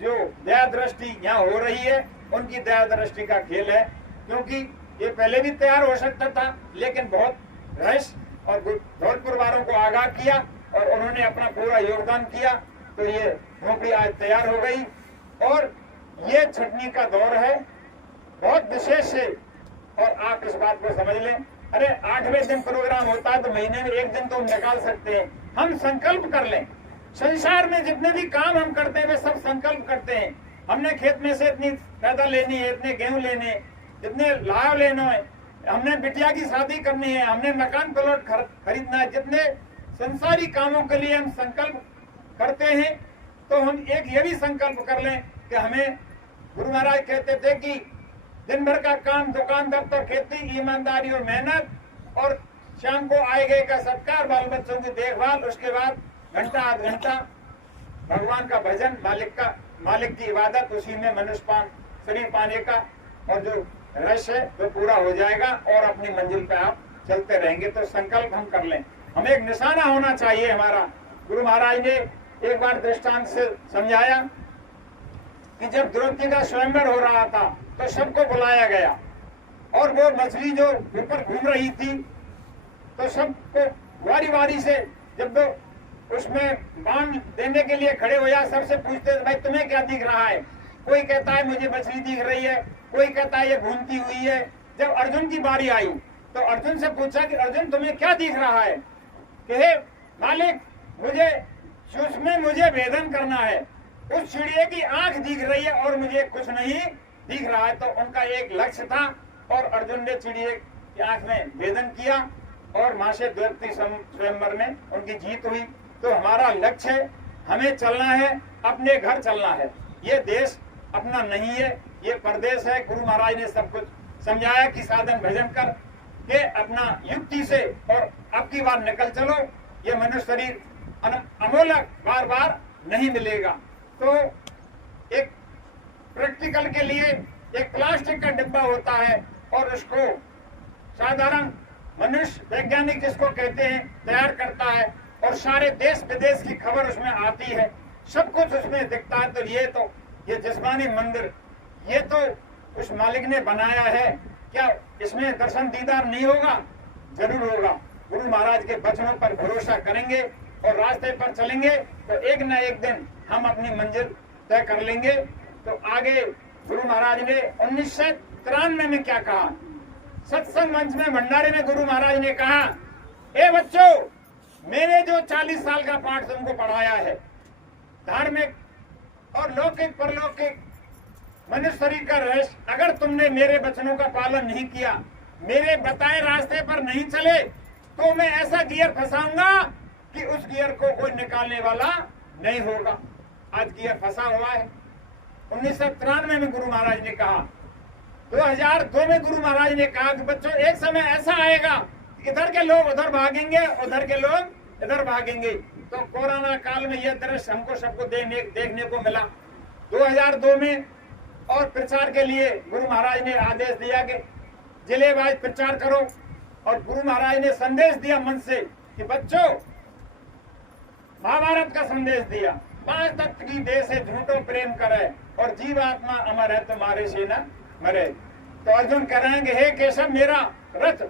जो दया दृष्टि यहाँ हो रही है, उनकी दया दृष्टि का खेल है। क्योंकि ये पहले भी तैयार हो सकता था, लेकिन बहुत रहस्य और धौलपुर वालों को आगाह किया और उन्होंने अपना पूरा योगदान किया, तो ये झोपड़ी आज तैयार हो गई। और ये छटनी का दौर है, बहुत विशेष है, और आप इस बात को समझ लें। अरे 8वें दिन प्रोग्राम होता है तो महीने में एक दिन तो हम निकाल सकते हैं। हम संकल्प कर लें, संसार में जितने भी काम हम करते हैं वे सब संकल्प करते हैं। हमने खेत में से इतनी पैदा लेनी है, इतने गेहूं लेने, इतने लाव लेना है, हमने बिटिया की शादी करनी है, हमने मकान प्लॉट खरीदना है, जितने संसारी कामों के लिए हम संकल्प करते हैं, तो हम एक ये भी संकल्प कर लें कि हमें गुरु महाराज कहते थे कि दिन भर का काम, दुकान दफ्तर, खेती, ईमानदारी और मेहनत, और शाम को आए गए का सत्कार, बाल बच्चों की देखभाल, उसके बाद घंटा आध घंटा भगवान का भजन, मालिक की इबादत, उसी में मनुष्य शरीर पाने का और जो रस है वो पूरा हो जाएगा और अपनी मंजिल पे आप चलते रहेंगे। तो संकल्प हम कर लें, हमें एक निशाना होना चाहिए हमारा। गुरु महाराज ने एक बार दृष्टांत से समझाया कि जब द्रौपदी का स्वयंवर हो रहा था तो सबको बुलाया गया, और वो मछली जो ऊपर घूम रही थी तो सबको वारी वारी से, जब वो उसमें बाण देने के लिए खड़े हो जाए, सबसे पूछते भाई तुम्हें क्या दिख रहा है। कोई कहता है मुझे मछली दिख रही है, कोई कहता है ये घूमती हुई है। जब अर्जुन की बारी आई तो अर्जुन से पूछा कि अर्जुन तुम्हें क्या दिख रहा है। कहे मालिक मुझे भेदन करना है, उस चिड़िया की आंख दिख रही है और मुझे कुछ नहीं दिख रहा है। तो उनका एक लक्ष्य था और अर्जुन ने चिड़िया की आंख में भेदन किया और मां से द्रौपदी स्वयंवर में उनकी जीत हुई। तो हमारा लक्ष्य है, हमें चलना है, अपने घर चलना है। ये देश अपना नहीं है, ये परदेश है। गुरु महाराज ने सब कुछ समझाया कि साधन भजन कर के अपना युक्ति से और अब की बार निकल चलो, ये मनुष्य शरीर अमोलक बार बार नहीं मिलेगा। तो एक प्रैक्टिकल के लिए एक प्लास्टिक का डिब्बा होता है और उसको साधारण मनुष्य वैज्ञानिक जिसको कहते हैं तैयार करता है और सारे देश विदेश की खबर उसमें आती है, सब कुछ उसमें दिखता है। तो ये जिस्मानी मंदिर ये तो उस मालिक ने बनाया है, क्या इसमें दर्शन दीदार नहीं होगा? जरूर होगा। गुरु महाराज के वचनों पर भरोसा करेंगे और रास्ते पर चलेंगे तो एक न एक दिन हम अपनी मंजिल तय कर लेंगे। तो आगे गुरु महाराज ने 1993 में क्या कहा, सत्संग मंच में भंडारे में गुरु महाराज ने कहा, ए बच्चों, मैंने जो 40 साल का पाठ तुमको पढ़ाया है, धार्मिक और लौकिक परलौकिक मनुष्य शरीर का रहस्य, अगर तुमने मेरे वचनों का पालन नहीं किया, मेरे बताए रास्ते पर नहीं चले, तो मैं ऐसा गियर फंसाऊंगा कि उस गियर को कोई निकालने वाला नहीं होगा। आज गियर फंसा हुआ है। 1993 में गुरु महाराज ने कहा, 2002 में गुरु महाराज ने कहा कि बच्चों एक समय ऐसा आएगा, इधर के लोग उधर भागेंगे, उधर के लोग इधर भागेंगे। तो कोरोना काल में यह दृश्य हमको सबको देखने को मिला 2002 में। और प्रचार के लिए गुरु महाराज ने आदेश दिया कि जिले वाइज प्रचार करो, और गुरु महाराज ने संदेश दिया मन से कि बच्चों, महाभारत का संदेश दिया, 5 तत्व की देह से झूठो प्रेम करे और जीवात्मा अमर है तुम्हारे से न मरे। तो अर्जुन कहेंगे, हे केशव, मेरा रथ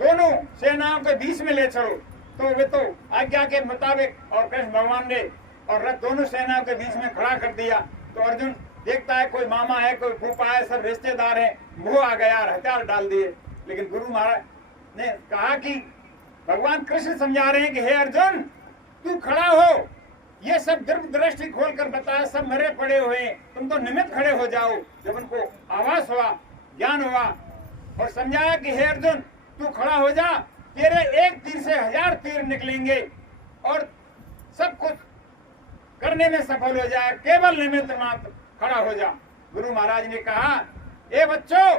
दोनों सेनाओं के बीच में ले चलो। तो वे तो आज्ञा के मुताबिक और कृष्ण भगवान ने और रथ दोनों सेनाओं के बीच में खड़ा कर दिया। तो अर्जुन देखता है कोई मामा है, कोई फूफा है, सब रिश्तेदार हैं, मुंह आ गया, हथियार डाल दिए। लेकिन गुरु महाराज ने कहा कि भगवान कृष्ण समझा रहे हैं कि हे अर्जुन, तू खड़ा हो, ये सब दृष्टि खोल कर बताया, सब मरे पड़े हुए हैं, तुम तो निमित्त खड़े हो जाओ। जब उनको आवाज हुआ, ज्ञान हुआ और समझाया कि हे अर्जुन, तू खड़ा हो जा, तेरे एक तीर से 1000 तीर निकलेंगे और सब कुछ करने में सफल हो जाए, केवल निमित्त मात्र खड़ा हो जा। गुरु महाराज ने कहा, ए बच्चों,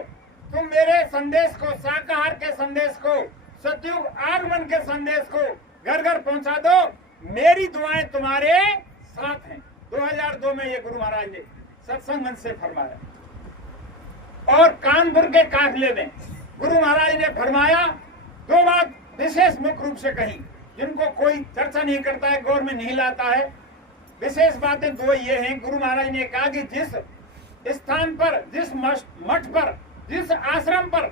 तुम मेरे संदेश को, शाकाहार के संदेश को, सतयुग आगमन के संदेश को घर घर पहुंचा दो, मेरी दुआएं तुम्हारे साथ हैं। 2002 में ये गुरु महाराज ने सत्संग मंच से फरमाया। और कानपुर के काफिले में गुरु महाराज ने फरमाया, दो बात विशेष मुख्य रूप से कही, जिनको कोई चर्चा नहीं करता है, गौर में नहीं लाता है। विशेष बातें दो ये हैं। गुरु महाराज ने कहा कि जिस स्थान पर, जिस मठ पर, जिस आश्रम पर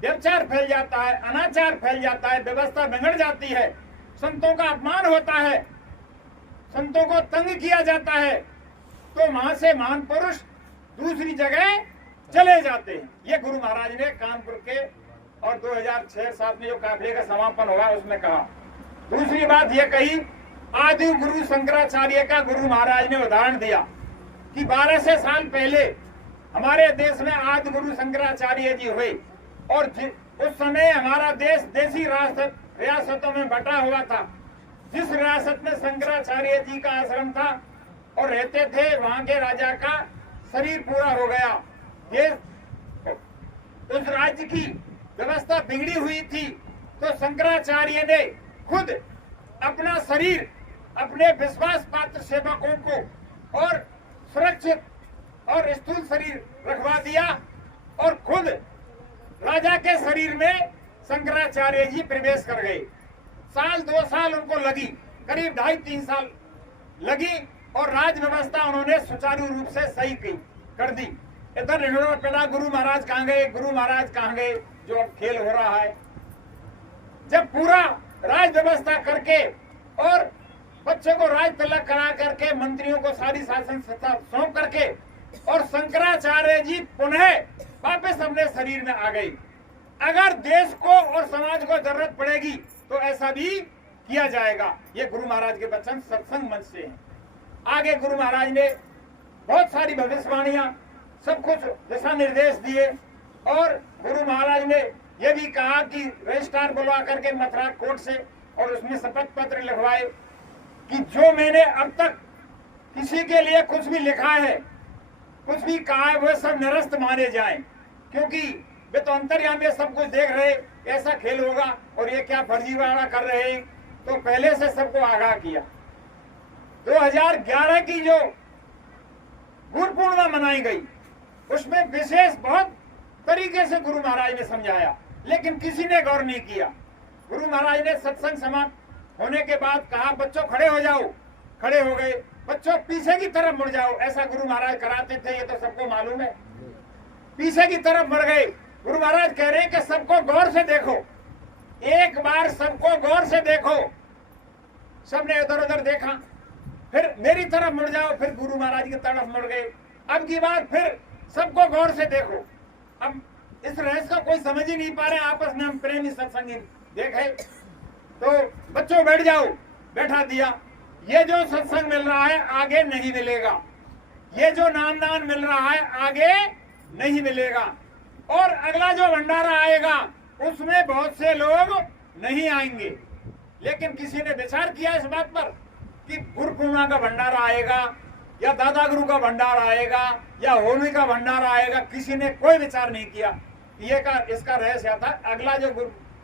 व्यभिचार फैल जाता है, अनाचार फैल जाता है, व्यवस्था बिगड़ जाती है, संतों का अपमान होता है, संतों को तंग किया जाता है, तो वहां से महान पुरुष दूसरी जगह चले जाते हैं। ये गुरु महाराज ने कानपुर के और 2006-7 में जो काफिले का समापन हुआ उसमें कहा। दूसरी बात यह कही, आदि गुरु शंकराचार्य का गुरु महाराज ने उदाहरण दिया कि 1200 साल पहले हमारे देश में आदि गुरु शंकराचार्य जी हुए और उस समय हमारा देश देसी रियासतों में बटा हुआ था। जिस रियासत में शंकराचार्य जी का आश्रम था और रहते थे, वहां के राजा का शरीर पूरा हो गया। ये उस राज्य की व्यवस्था बिगड़ी हुई थी, तो शंकराचार्य ने खुद अपना शरीर अपने विश्वास पात्र सेवकों को और सुरक्षित और स्थूल शरीर रखवा दिया और खुद राजा के शरीर में शंकराचार्य जी प्रवेश कर गए। साल 2 साल उनको लगी, करीब 2.5-3 साल लगी और राज व्यवस्था उन्होंने सुचारू रूप से सही कर दी। इधर हिंडोरा पेड़ा गुरु महाराज कहाँ गए, गुरु महाराज कहाँ गए, जो अब खेल हो रहा है। जब पूरा राज व्यवस्था करके और बच्चों को राज तिलक करा करके, मंत्रियों को सारी शासन सत्ता सौंप करके और शंकराचार्य जी पुनः वापस अपने शरीर में आ गए। अगर देश को और समाज को जरूरत पड़ेगी तो ऐसा भी किया जाएगा। ये गुरु महाराज के वचन सत्संग मंच से हैं। आगे गुरु महाराज ने बहुत सारी भविष्यवाणियां, सब कुछ दिशा निर्देश दिए और गुरु महाराज ने यह भी कहा कि रजिस्ट्रार बुलवा करके मथुरा कोर्ट से और उसमें शपथ पत्र लिखवाए कि जो मैंने अब तक किसी के लिए कुछ भी लिखा है, कुछ भी कहा है, वो सब निरस्त माने जाएं, क्योंकि वे तो अंतर्यामी सब कुछ देख रहे, ऐसा खेल होगा और ये क्या फर्जीवाड़ा कर रहे हैं, तो पहले से सबको आगाह किया। 2011 की जो गुरु पूर्णिमा मनाई गई, उसमें विशेष बहुत तरीके से गुरु महाराज ने समझाया, लेकिन किसी ने गौर नहीं किया। गुरु महाराज ने सत्संग समाप्त होने के बाद कहा, बच्चों खड़े हो जाओ। खड़े हो गए। बच्चों पीछे की तरफ मुड़ जाओ। ऐसा गुरु महाराज कराते थे, ये तो सबको मालूम है। पीछे की तरफ मुड़ गए। गुरु महाराज कह रहे हैं कि सबको गौर से देखो, एक बार सबको गौर से देखो। सबने इधर उधर देखा, फिर मेरी तरफ मुड़ जाओ, फिर गुरु महाराज की तरफ मुड़ गए। अब की बात फिर सबको गौर से देखो। अब इस रहस्य का कोई समझ ही नहीं पा रहे, आपस में हम प्रेमी सत्संगी देखे। तो बच्चों बैठ जाओ, बैठा दिया। ये जो सत्संग मिल रहा है आगे नहीं मिलेगा, ये जो नामदान मिल रहा है आगे नहीं मिलेगा, और अगला जो भंडारा आएगा उसमें बहुत से लोग नहीं आएंगे। लेकिन किसी ने विचार किया इस बात पर कि गुरु पूर्णिमा का भंडारा आएगा या दादा गुरु का भंडारा आएगा या होली का भंडारा आएगा? किसी ने कोई विचार नहीं किया। इसका रहस्य था, अगला जो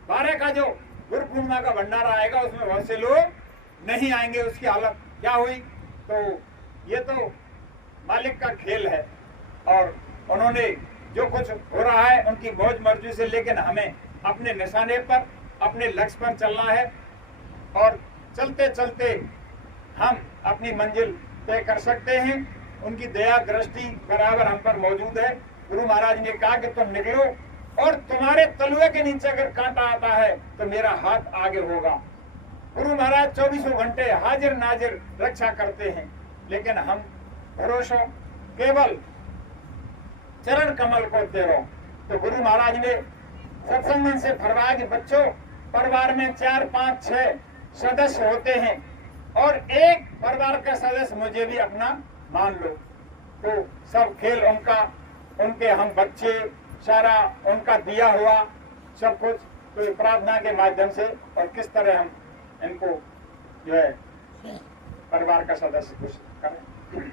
12 का जो गुरु पूर्णिमा का भंडारा आएगा उसमें बहुत से लोग नहीं आएंगे। उसकी हालत क्या हुई? तो ये तो मालिक का खेल है और उन्होंने जो कुछ हो रहा है उनकी मौज मर्जी से, लेकिन हमें अपने निशाने पर, अपने लक्ष्य पर चलना है और चलते चलते हम अपनी मंजिल तय कर सकते हैं। उनकी दया दृष्टि बराबर हम पर मौजूद है। गुरु महाराज ने कहा कि तुम निकलो और तुम्हारे तलुए के नीचे अगर कांटा आता है तो मेरा हाथ आगे होगा। गुरु महाराज 24 घंटे हाजिर नाजिर रक्षा करते हैं, लेकिन हम भरोसा केवल चरण कमल को तेरो। तो गुरु महाराज ने सत्संग से फरमाया कि बच्चों, परिवार में 4, 5, 6 सदस्य होते हैं और एक परिवार का सदस्य मुझे भी अपना मान लो। तो सब खेल उनका, उनके हम बच्चे, सारा उनका दिया हुआ सब कुछ। तो ये प्रार्थना के माध्यम से और किस तरह हम इनको जो है परिवार का सदस्य घोषित करें।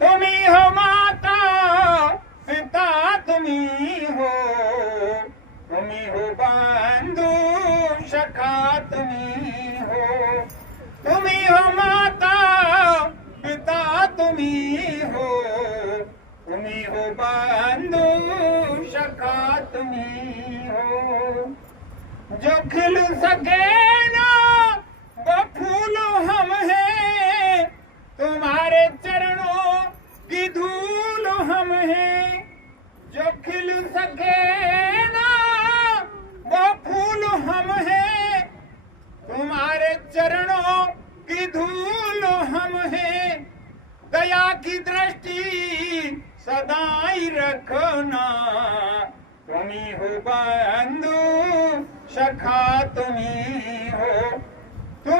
तुम ही हो माता पिता, तुम ही हो बंधु सखा, तुम ही हो माता पिता, तुम ही हो बंधु सखा, तुम ही हो। जो खिल सके ना वो फूल हम हैं, तुम्हारे चरणों की धूल हम हैं। जो खिल सके ना वो फूल हम हैं, तुम्हारे चरणों की धूल हम हैं। दया की दृष्टि सदाई रखना, तुम ही हो बंधु सखा, तुम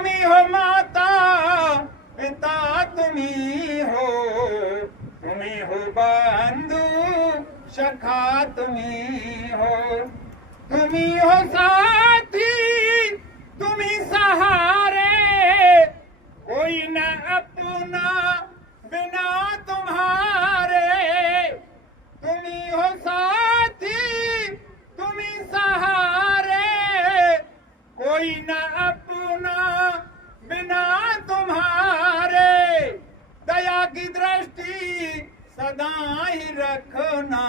ही हो माता पिता, तुम ही हो बंधु सखा, तुम ही हो साथी, तुम ही सहारे, कोई न अपना बिना तुम्हारे। तुम ही हो साथी, तुम ही सहारे, कोई न अपना बिना तुम्हारे। दया की दृष्टि सदा ही रखना,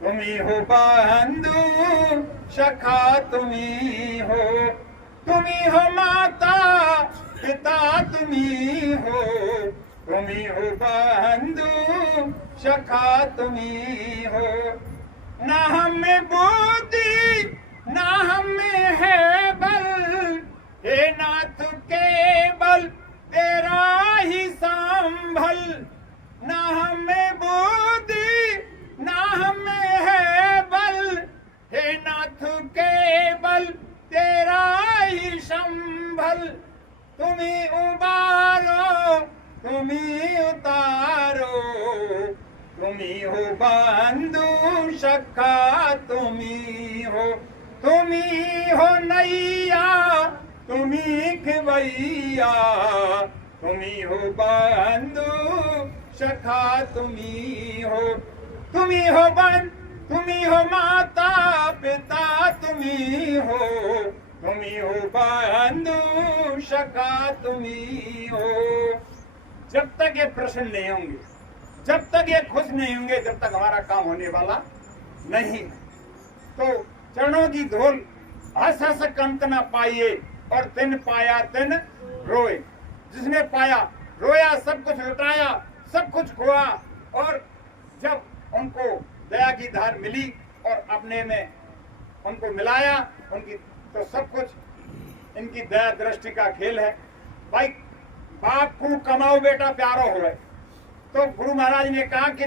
तुम ही हो बंधु सखा, तुम ही हो माता पिता, तुम ही हो बंधु सखा, तुम ही हो। ना हमें बुद्धि ना हमें है बल, हे नाथ केवल तेरा ही संभल। ना हमें बुद्धि ना हमें है बल, हे नाथ केवल तेरा ही संभल। तुम ही उबारो तुम ही उतारो, तुम ही हो बंधु सखा, तुम ही हो नैया, तुम ही खवैया, तुम ही हो बंधु सखा, तुम ही हो माता पिता, तुम ही हो बंधु सखा, तुम ही हो। जब तक ये प्रसन्न नहीं होंगे, जब तक ये खुश नहीं होंगे, जब तक हमारा काम होने वाला नहीं। तो चरणों की धूल हंस हंस कंत न पाइए, और तिन पाया तिन रोए। जिसने पाया रोया, सब कुछ लुटाया, सब कुछ खोआ, और जब उनको दया की धार मिली और अपने में उनको मिलाया उनकी, तो सब कुछ इनकी दया दृष्टि का खेल है। भाई बाप को कमाओ बेटा प्यारो होए। तो गुरु महाराज ने कहा कि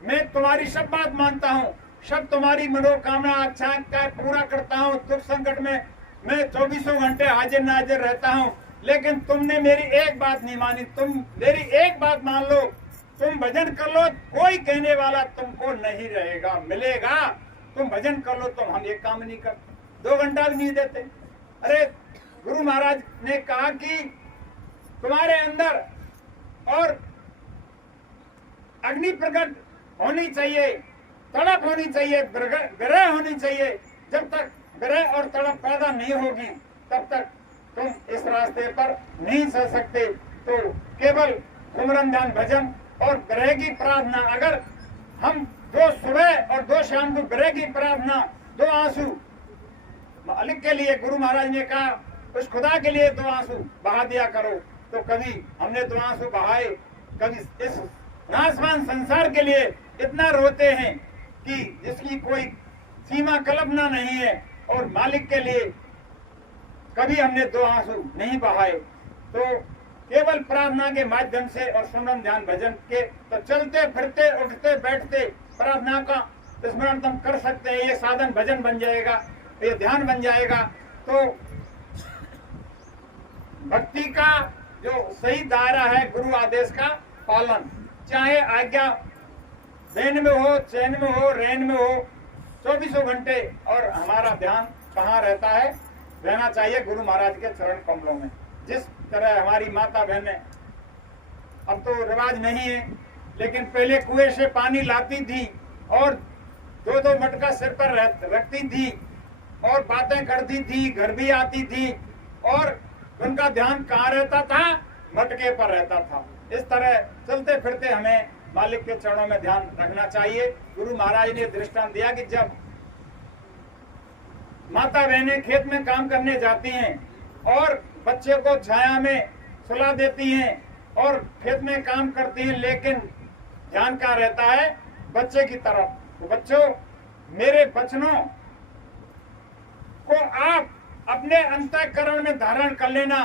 मैं तुम्हारी सब बात मानता हूँ, सब तुम्हारी मनोकामना आकांक्षा का पूरा करता हूँ। दुख संकट में मैं 24 घंटे हाजिर नाजिर रहता हूँ, लेकिन तुमने मेरी एक बात नहीं मानी। तुम मेरी एक बात मान लो, तुम भजन कर लो, कोई कहने वाला तुमको नहीं रहेगा, मिलेगा। तुम भजन कर लो, तुम हम एक काम नहीं करते, 2 घंटा भी नहीं देते। अरे गुरु महाराज ने कहा कि तुम्हारे अंदर और अग्नि प्रकट होनी चाहिए, तड़प होनी चाहिए, विरह होनी चाहिए। जब तक विरह और तड़प पैदा नहीं होगी, तब तक तुम इस रास्ते पर नहीं चल सकते। तो केवल सुमरन ध्यान भजन और विरह की प्रार्थना, अगर हम 2 सुबह और 2 शाम को विरह की प्रार्थना, 2 आंसू मालिक के लिए, गुरु महाराज ने कहा उस खुदा के लिए 2 आंसू बहा दिया करो। तो कभी हमने 2 आंसू बहाए, कभी इस नासवान संसार के लिए इतना रोते हैं कि जिसकी कोई सीमा कल्पना नहीं है, और मालिक के लिए कभी हमने 2 आंसू नहीं बहाए। तो केवल प्रार्थना के माध्यम से और सुमरन ध्यान भजन के, तो चलते फिरते उठते बैठते प्रार्थना का स्मरण तुम कर सकते हैं। ये साधन भजन बन जाएगा, ये ध्यान बन जाएगा। तो भक्ति का जो सही दायरा है, गुरु आदेश का पालन, चाहे आज्ञा दिन में हो, चैन में हो, रैन में हो, 24 घंटे और हमारा ध्यान कहाँ रहता है, रहना चाहिए गुरु महाराज के चरण कमलों में। जिस तरह हमारी माता बहनें, अब तो रिवाज नहीं है, लेकिन पहले कुएं से पानी लाती थी और 2-2 मटका सिर पर रखती थी और बातें करती थी, घर भी आती थी और उनका ध्यान कहाँ रहता था, मटके पर रहता था। इस तरह चलते फिरते हमें मालिक के चरणों में ध्यान रखना चाहिए। गुरु महाराज ने दृष्टांत दिया कि जब माता बहनें खेत में काम करने जाती हैं और बच्चे को छाया में सुला देती हैं और खेत में काम करती हैं, लेकिन ध्यान क्या रहता है, बच्चे की तरफ। तो बच्चों, मेरे वचनों को आप अपने अंतःकरण में धारण कर लेना।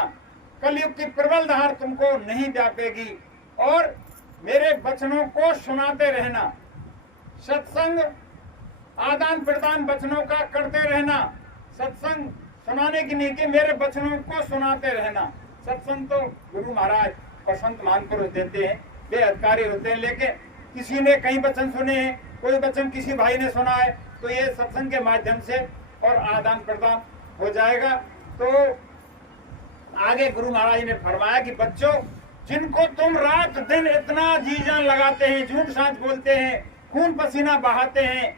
कलयुग की प्रबल धार तुमको नहीं व्यापेगी और मेरे वचनों को सुनाते रहना। सत्संग आदान प्रदान वचनों का करते रहना। सत्संग सुनाने की नहीं कि मेरे वचनों को सुनाते रहना। सत्संग तो गुरु महाराज और संत महापुरुष देते हैं, वे अधिकारी होते हैं, लेकिन किसी ने कई वचन सुने हैं, कोई वचन किसी भाई ने सुना है, तो ये सत्संग के माध्यम से और आदान प्रदान हो जाएगा। तो आगे गुरु महाराज ने फरमाया कि बच्चों, जिनको तुम रात दिन इतना जी जान लगाते हैं, झूठ साच बोलते हैं, खून पसीना बहाते हैं,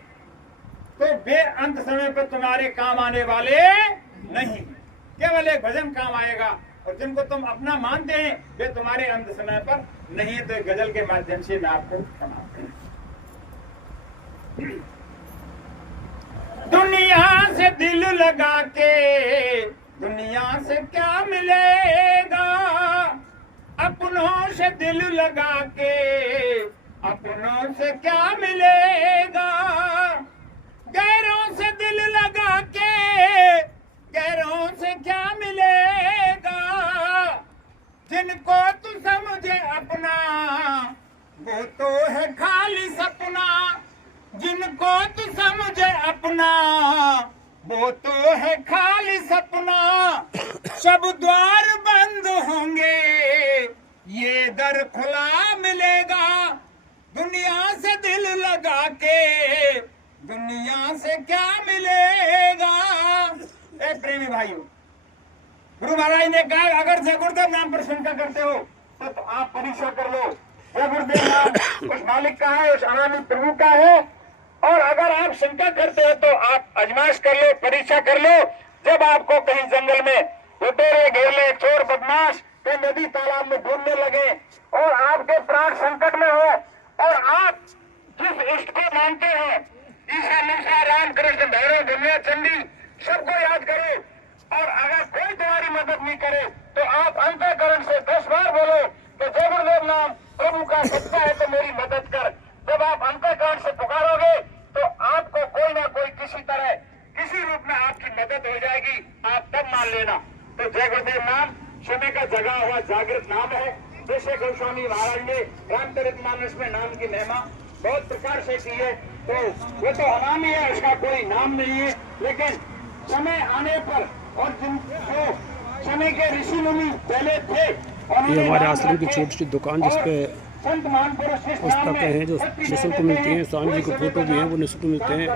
तो वे अंत समय पर तुम्हारे काम आने वाले नहीं, केवल एक भजन काम आएगा। और जिनको तुम अपना मानते हैं वे तुम्हारे अंत समय पर नहीं। तो एक गजल के माध्यम से मैं आपको सुनाता हूं। दुनिया से दिल लगा के दुनिया से क्या मिलेगा, अपनों से दिल लगा के अपनों से क्या मिलेगा, गैरों से दिल लगा के गैरों से क्या मिलेगा, जिनको तू समझे अपना वो तो है खाली सपना, जिनको तू समझे अपना वो तो है खाली सपना, सब द्वार बंद होंगे ये दर खुला मिलेगा, दुनिया से दिल लगा के दुनिया से क्या मिलेगा। एक प्रेमी भाइयों, गुरु महाराज ने कहा अगर जय गुरुदेव नाम पर शंका करते हो तो आप परीक्षा कर लो। जय गुरुदेव नाम उस मालिक का है, उस अनामी प्रभु का है, और अगर आप शंका करते हो तो आप आजमाइश कर लो, परीक्षा कर लो। जब आपको कहीं जंगल में लुटेरे घेर ले, चोर बदमाश कहीं नदी तालाब में डूबने लगे और आपके प्राण संकट में हो और आप जिस इष्ट को मानते हैं, ईसा मूसा राम कृष्ण भैरव दुनिया चंडी सबको याद करो, और अगर कोई तुम्हारी मदद नहीं करे तो आप अंतःकरण से 10 बार बोलो कि जय गुरुदेव नाम प्रभु का सच्चा है तो मेरी मदद कर। जब आप अंतःकरण से पुकारोगे तो आपको कोई ना कोई किसी तरह किसी रूप में आपकी मदद हो जाएगी, आप तब मान लेना। तो जय गुरुदेव नाम समय का जगा हुआ जागृत नाम है। जैसे गोस्वामी महाराज ने रामचरितमानस में नाम की महिमा बहुत प्रकार से की है, तो वो तो अनामी है, उसका कोई नाम नहीं है, लेकिन समय आने पर और जिनको समय के ऋषि मुनि पहले थे, ये हमारे आश्रम की छोटी सी दुकान जिसपे पुस्तकें हैं जो निःशुल्क मिलती हैं, स्वामी जी की फोटो भी हैं वो निःशुल्क मिलते हैं।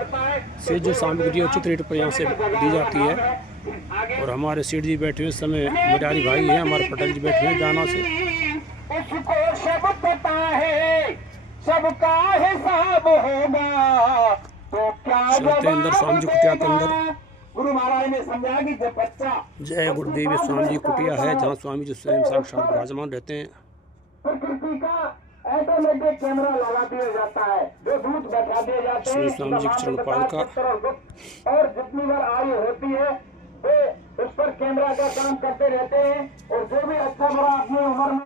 से जो सामग्री उचित रेट पर यहाँ से दी जाती है। और हमारे सेठ जी बैठे हुए इस समय मुरारी भाई हैं, हमारे पटेल जी बैठे हैं जाना से। उसको सब पता है, सबका हिसाब होगा तो क्या चलते अंदर स्वामी जी कुटिया के अंदर। गुरु महाराज ने समझाया कि जब बच्चा जय गुरुदेव स्वामी जी कुटिया है जहाँ स्वामी जी स्वयं साक्षात विराजमान रहते हैं। प्रकृति का ऑटोमेटिक कैमरा लगा दिया जाता है, जो दूध बैठा दिए जाते हैं स्वामी जी की चरण पादुका। और जितनी बार आयु होती है वे उस पर कैमरा का काम करते रहते हैं, और जो भी अच्छा बड़ा अपनी उम्र में